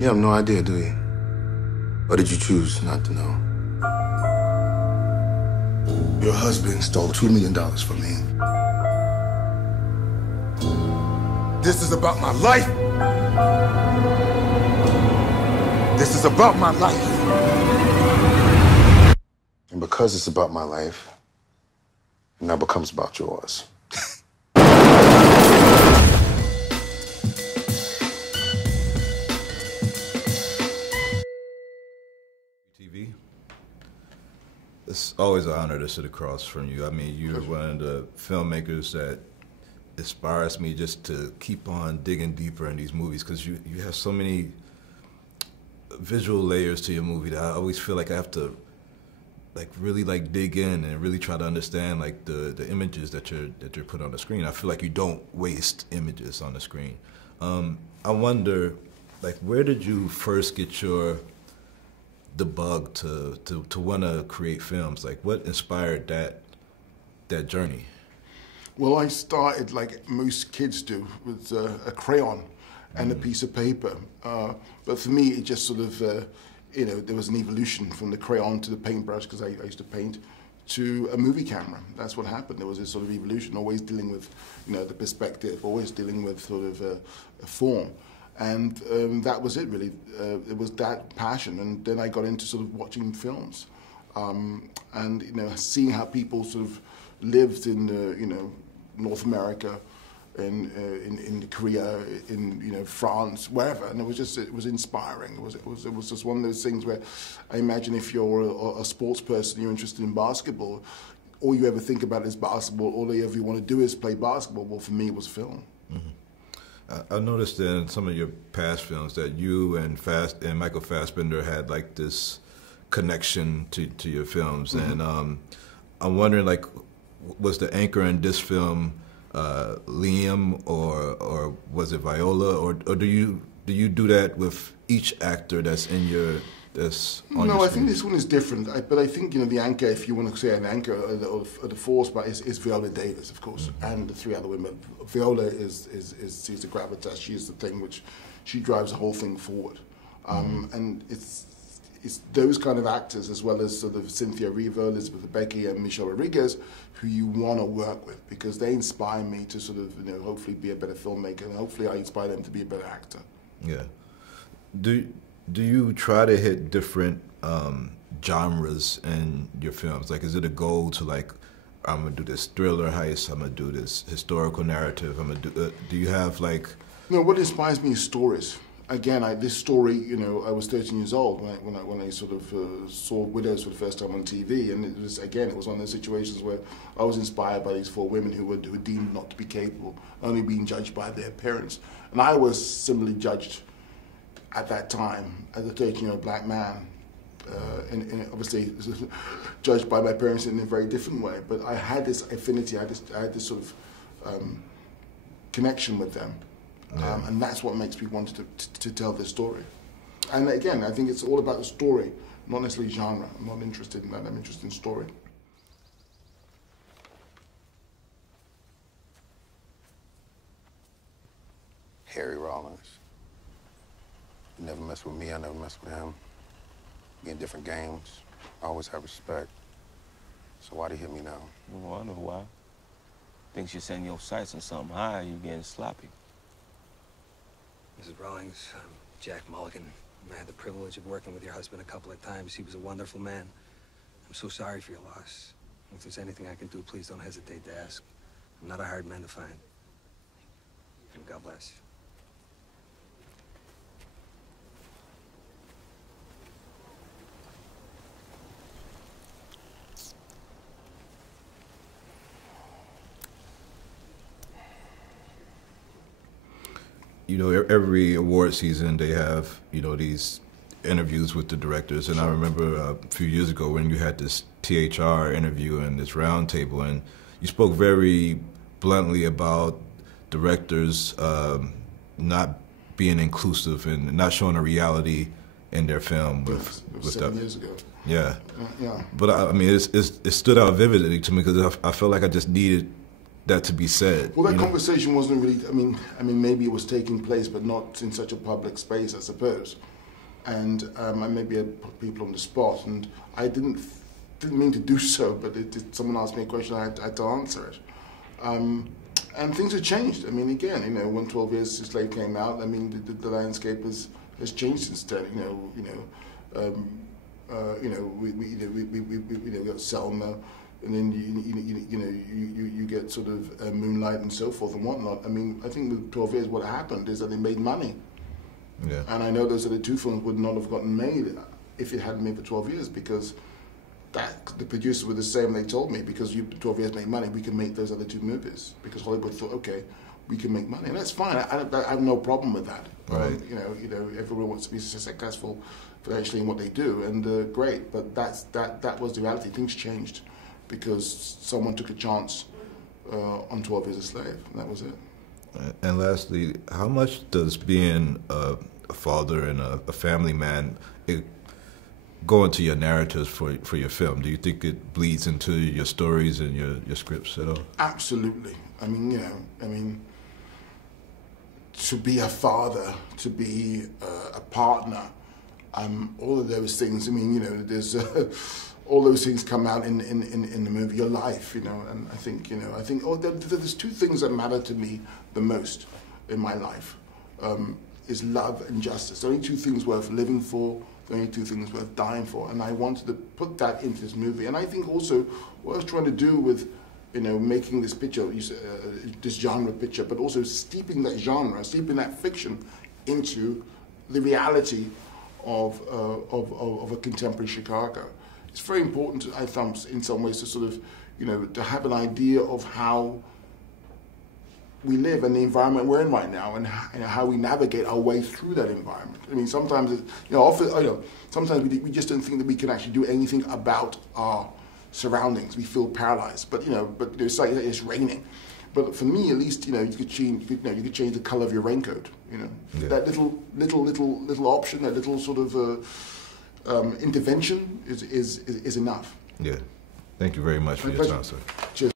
You have no idea, do you? Or did you choose not to know? Your husband stole $2 million from me. This is about my life. This is about my life. And because it's about my life, it now becomes about yours. TV. It's always an honor to sit across from you. I mean, you're one of the filmmakers that inspires me just to keep on digging deeper in these movies, because you have so many visual layers to your movie that I always feel like I have to really dig in and really try to understand the images that you're putting on the screen. I feel like you don't waste images on the screen. I wonder, where did you first get the bug to want to create films? What inspired that journey? Well, I started like most kids do with a crayon and a piece of paper. But for me, it just sort of, there was an evolution from the crayon to the paintbrush, because I used to paint, to a movie camera. That's what happened. There was this sort of evolution, always dealing with, the perspective, always dealing with sort of a form. And that was it, really. It was that passion. And then I got into sort of watching films and, seeing how people sort of lived in, North America, in Korea, in France, wherever, and it was inspiring. It was just one of those things where I imagine if you're a sports person, you're interested in basketball, all you ever think about is basketball. All you ever want to do is play basketball. Well, for me, it was film. Mm-hmm. I noticed in some of your past films that you and Michael Fassbender had this connection to your films, mm-hmm. And I'm wondering, was the anchor in this film Liam or was it Viola, or do you do that with each actor that's in your on No, your I think this one is different. But I think the anchor, if you want to say an anchor or the force, but is Viola Davis, of course, mm-hmm. and the three other women. Viola she's the gravitas. She is the thing which she drives the whole thing forward, mm-hmm. And it's those kind of actors, as well as sort of Cynthia Erivo, Elizabeth Becky, and Michelle Rodriguez, who you want to work with, because they inspire me to sort of, hopefully be a better filmmaker, and hopefully I inspire them to be a better actor. Yeah. Do you try to hit different genres in your films? Is it a goal to I'm gonna do this thriller heist, I'm gonna do this historical narrative, I'm gonna do you have No, what inspires me is stories. Again, this story, I was 13 years old when I sort of saw WIDOWS for the first time on TV, and it was one of those situations where I was inspired by these four women who were deemed not to be capable, only being judged by their parents. And I was similarly judged at that time as a 13-year-old black man, and obviously judged by my parents in a very different way. But I had this affinity, I had this sort of connection with them. Yeah. And that's what makes me want to tell this story. And again, I think it's all about the story, not necessarily genre. I'm not interested in that, I'm interested in story. Harry Rollins. You never mess with me, I never mess with him. We in different games, I always have respect. So why'd he hit me now? Well, I know why. Thinks you're setting your sights on something high, you're getting sloppy. Mrs. Rawlings, I'm Jack Mulligan. I had the privilege of working with your husband a couple of times. He was a wonderful man. I'm so sorry for your loss. If there's anything I can do, please don't hesitate to ask. I'm not a hard man to find. And God bless. Every award season they have, these interviews with the directors. And I remember a few years ago when you had this THR interview and this round table, and you spoke very bluntly about directors not being inclusive and not showing a reality in their film. With 7 years ago. Yeah. Yeah. But I mean, it stood out vividly to me, because I felt like I just needed that to be said. Well, that conversation wasn't really. I mean, maybe it was taking place, but not in such a public space, I suppose. And I maybe had put people on the spot, and I didn't mean to do so, but someone asked me a question, I had to answer it. And things have changed. I mean, again, you know, when 12 Years a Slave came out, I mean, the landscape has changed since then. We got Selma, and then you get sort of Moonlight and so forth and whatnot. I mean, I think with 12 Years, what happened is that they made money. Yeah. And I know those other two films would not have gotten made if it hadn't made for 12 years, because the producers were the same. They told me, because 12 Years made money, we can make those other two movies, because Hollywood thought, okay, we can make money, and that's fine. I have no problem with that. Right. Everyone wants to be successful financially in what they do, and great. But that was the reality. Things changed because someone took a chance on 12 Years a Slave, and that was it. And lastly, how much does being a father and a family man go into your narratives for your film? Do you think it bleeds into your stories and your scripts at all? Absolutely. I mean, to be a father, to be a partner, all of those things. I mean, there's all those things come out in the movie, your life, and I think there's two things that matter to me the most in my life, is love and justice. The only two things worth living for, the only two things worth dying for, and I wanted to put that into this movie. And I think also what I was trying to do with, making this picture, this genre picture, but also steeping that genre, steeping that fiction into the reality of a contemporary Chicago. It's very important, I think, in some ways, to sort of, to have an idea of how we live and the environment we're in right now, and how we navigate our way through that environment. I mean, sometimes, sometimes we just don't think that we can actually do anything about our surroundings. We feel paralyzed. But it's like it's raining. But for me, at least, you could change the color of your raincoat. Yeah. That little option, that little sort of intervention is enough. Yeah. Thank you very much for your time, sir. Cheers.